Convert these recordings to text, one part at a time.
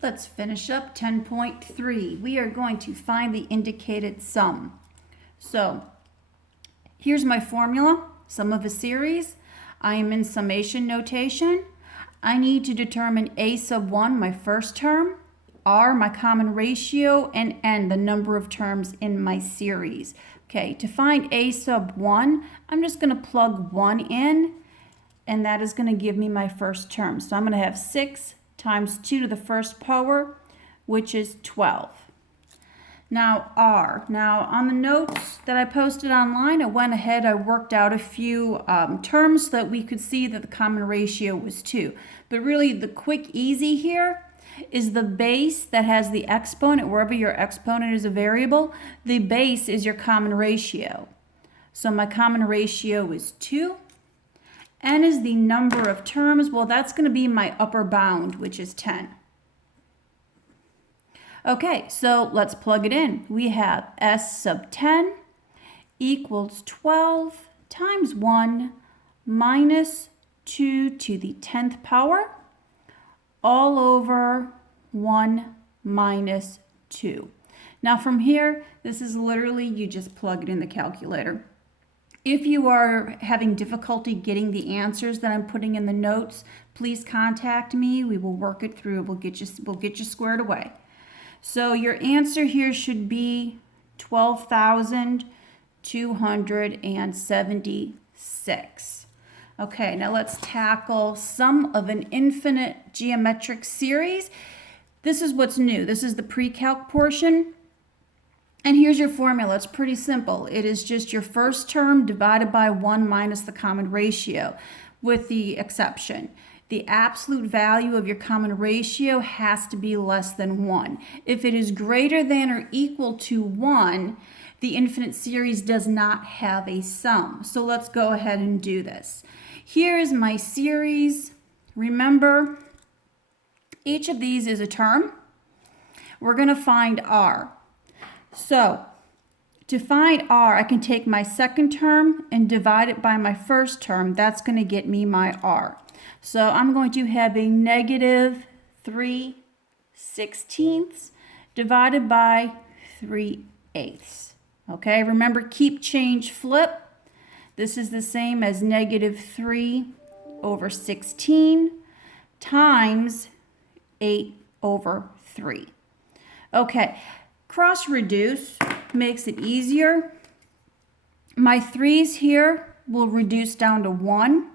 Let's finish up 10.3. We are going to find the indicated sum. So here's my formula, sum of a series. I am in summation notation. I need to determine a sub 1, my first term, r, my common ratio, and n, the number of terms in my series. Okay, to find a sub 1, I'm just going to plug 1 in, and that is going to give me my first term. So I'm going to have 6 times 2 to the first power, which is 12. Now r. Now on the notes that I posted online, I went ahead, I worked out a few terms so that we could see that the common ratio was 2. But really the quick easy here is the base that has the exponent, wherever your exponent is a variable, the base is your common ratio. So my common ratio is 2. N is the number of terms. Well, that's going to be my upper bound, which is 10. Okay, so let's plug it in. We have S sub 10 equals 12 times 1 minus 2 to the 10th power all over 1 minus 2. Now from here, this is literally, you just plug it in the calculator. If you are having difficulty getting the answers that I'm putting in the notes, please contact me. We will work it through. We'll get you squared away. So your answer here should be 12,276. Okay, now let's tackle sum of an infinite geometric series. This is what's new. This is the pre-calc portion. And here's your formula. It's pretty simple. It is just your first term divided by 1 minus the common ratio, with the exception. The absolute value of your common ratio has to be less than 1. If it is greater than or equal to 1, the infinite series does not have a sum. So let's go ahead and do this. Here is my series. Remember, each of these is a term. We're going to find r. So to find r, I can take my second term and divide it by my first term. That's going to get me my r. So I'm going to have a negative 3/16 divided by 3/8. Okay, remember, keep, change, flip. This is the same as negative 3/16 times 8/3. Okay. Cross reduce makes it easier. My 3's here will reduce down to 1.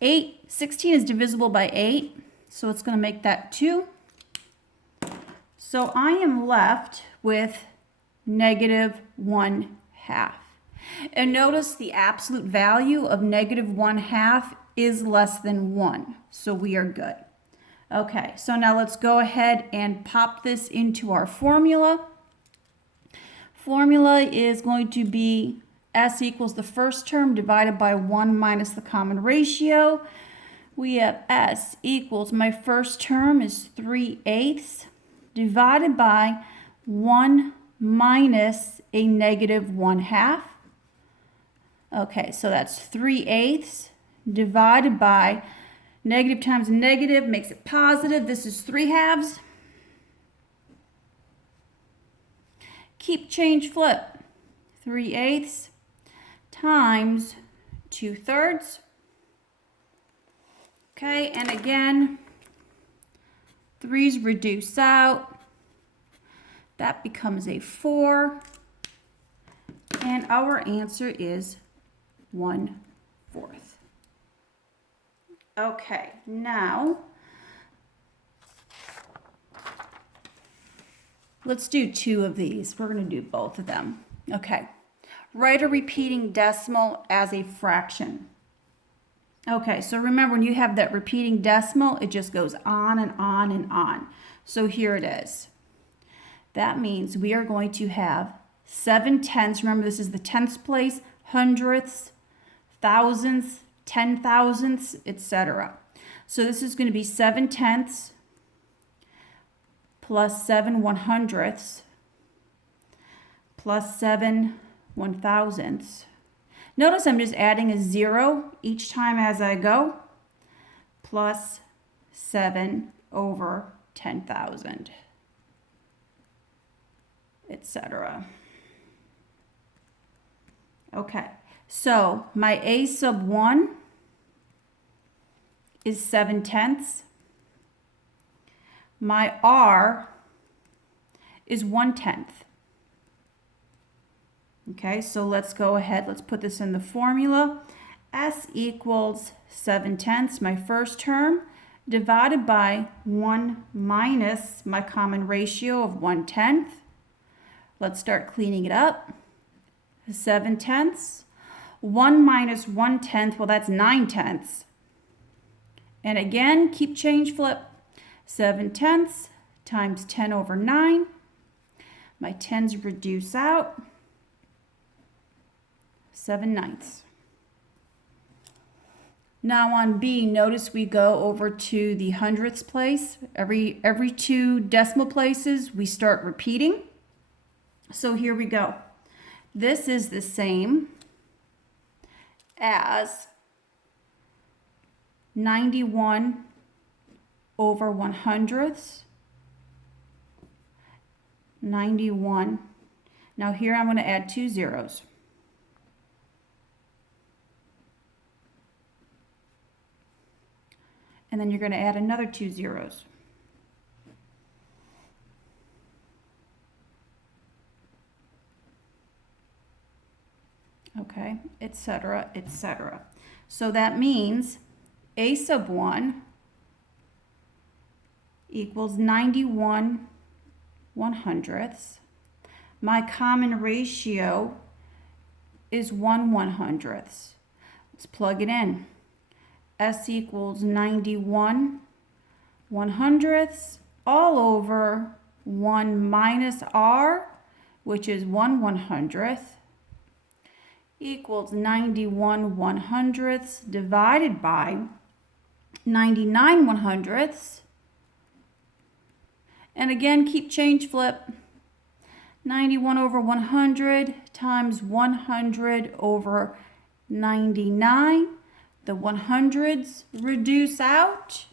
16 is divisible by 8, so it's going to make that 2. So I am left with negative 1/2. And notice the absolute value of negative 1/2 is less than 1, so we are good. Okay, so now let's go ahead and pop this into our formula. Formula is going to be S equals the first term divided by 1 minus the common ratio. We have S equals, my first term is 3/8 divided by 1 minus a negative 1/2. Okay, so that's 3/8 divided by negative times negative makes it positive. This is 3/2. Keep, change, flip. 3/8 times 2/3. Okay, and again, 3's reduce out. That becomes a 4. And our answer is 1/4. Okay, now let's do 2 of these. We're going to do both of them. Okay, write a repeating decimal as a fraction. Okay, so remember, when you have that repeating decimal, it just goes on and on and on. So here it is. That means we are going to have 7/10. Remember, this is the tenths place, hundredths, thousandths, 10,000ths, etc. So this is going to be 7/10 plus 7/100 plus 7/1000. Notice I'm just adding a 0 each time as I go, plus 7 over 10,000, etc. Okay, so my A sub 1 is 7/10. My R is 1/10. Okay, so let's go ahead. Let's put this in the formula. S equals 7/10, my first term, divided by 1 minus my common ratio of 1/10. Let's start cleaning it up. 7/10. 1 minus 1/10, well, that's 9/10. And again, keep change flip. 7/10 times 10 over 9. My 10s reduce out. 7/9. Now on B, notice we go over to the hundredths place. Every 2 decimal places, we start repeating. So here we go. This is the same as 91 over 100ths. 91. Now here I'm going to add 2 zeros. And then you're going to add another 2 zeros. Okay, etc., etc. So that means A sub 1 equals 91 100ths. My common ratio is 1 100ths. Let's plug it in. S equals 91 100ths all over 1 minus R, which is 1 100th, equals 91 100ths divided by 99 100ths. And again, keep change flip. 91 over 100 times 100 over 99. The 100s reduce out,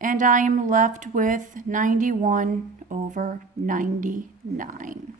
and I am left with 91 over 99.